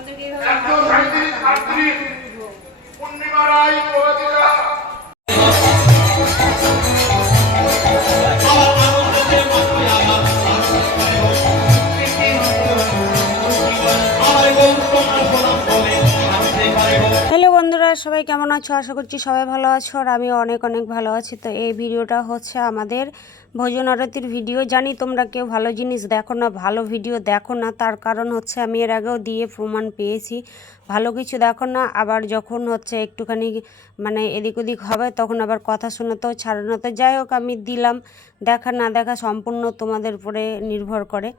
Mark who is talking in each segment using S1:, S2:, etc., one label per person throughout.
S1: আমাদেরকে এইভাবে বন্ধুরা, সবাই কেমন আছো? আশা করছি সবাই ভালো আছো আর আমি অনেক অনেক ভালো আছি। তো এই ভিডিওটা হচ্ছে আমাদের ভোজন আরতির ভিডিও। জানি তোমরা কেউ ভালো জিনিস দেখো না, ভালো ভিডিও দেখো না। তার কারণ হচ্ছে আমি এর আগেও দিয়ে প্রমাণ পেয়েছি। ভালো কিছু দেখো না, আবার যখন হচ্ছে একটুখানি মানে এদিক ওদিক হবে, তখন আবার কথা শোনাতেও ছাড়ানো তো যাই হোক, আমি দিলাম। দেখা না দেখা সম্পূর্ণ তোমাদের উপরে নির্ভর করে।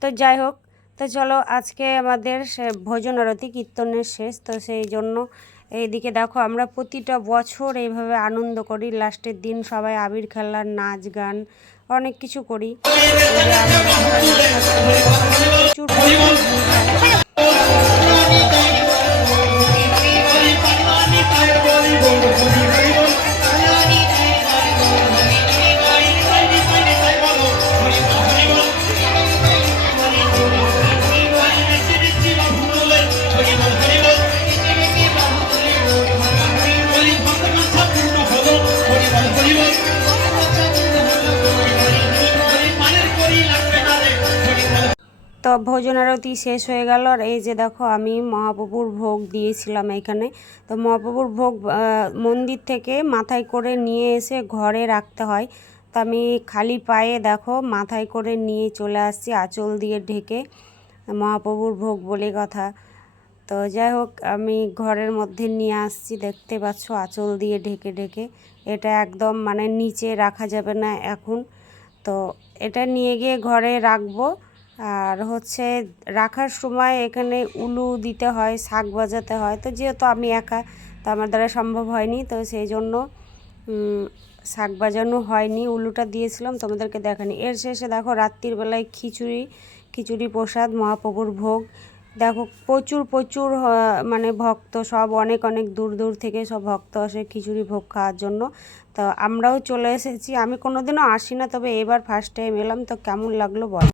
S1: তো যাই হোক, তো চলো আজকে আমাদের সে- ভোজন আরতি কীর্তনের শেষ। তো সেই জন্য এইদিকে দেখো আমরা প্রতিটা বছর এইভাবে আনন্দ করি লাস্টের দিন সবাই আবির খেলার নাচ গান অনেক কিছু করি তো ভোজন আরতি শেষ হয়ে গেল। আর এই যে দেখো, আমি মহাপ্রভুর ভোগ দিয়েছিলাম এখানে। তো মহাপ্রভুর ভোগ মন্দির থেকে মাথায় করে নিয়ে এসে ঘরে রাখতে হয়। তো আমি খালি পায়ে দেখো, মাথায় করে নিয়ে চলে আসছি, আঁচল দিয়ে ঢেকে। মহাপ্রভুর ভোগ বলে কথা। তো যাই হোক, আমি ঘরের মধ্যে নিয়ে আসছি, দেখতে পাচ্ছ, আঁচল দিয়ে ঢেকে ঢেকে। এটা একদম মানে নিচে রাখা যাবে না এখন। তো এটা নিয়ে গিয়ে ঘরে রাখব। আর হচ্ছে রাখার সময় এখানে উলু দিতে হয়, শাক বাজাতে হয়। তো যেহেতু আমি একা, তো আমার দ্বারা সম্ভব হয়নি। তো সেই জন্য শাক বাজানো হয়নি, উলুটা দিয়েছিলাম। তোমাদেরকে দেখানি। এর শেষে দেখো রাত্রির বেলায় খিচুড়ি খিচুড়ি প্রসাদ, মহাপ্রভুর ভোগ। দেখো প্রচুর প্রচুর মানে ভক্ত সব, অনেক অনেক দূর দূর থেকে সব ভক্ত আসে খিচুড়ি ভোগ খাওয়ার জন্য। তো আমরাও চলে এসেছি। আমি কোনোদিনও আসি না তবে এবার ফার্স্ট টাইম এলাম। তো কেমন লাগল বল?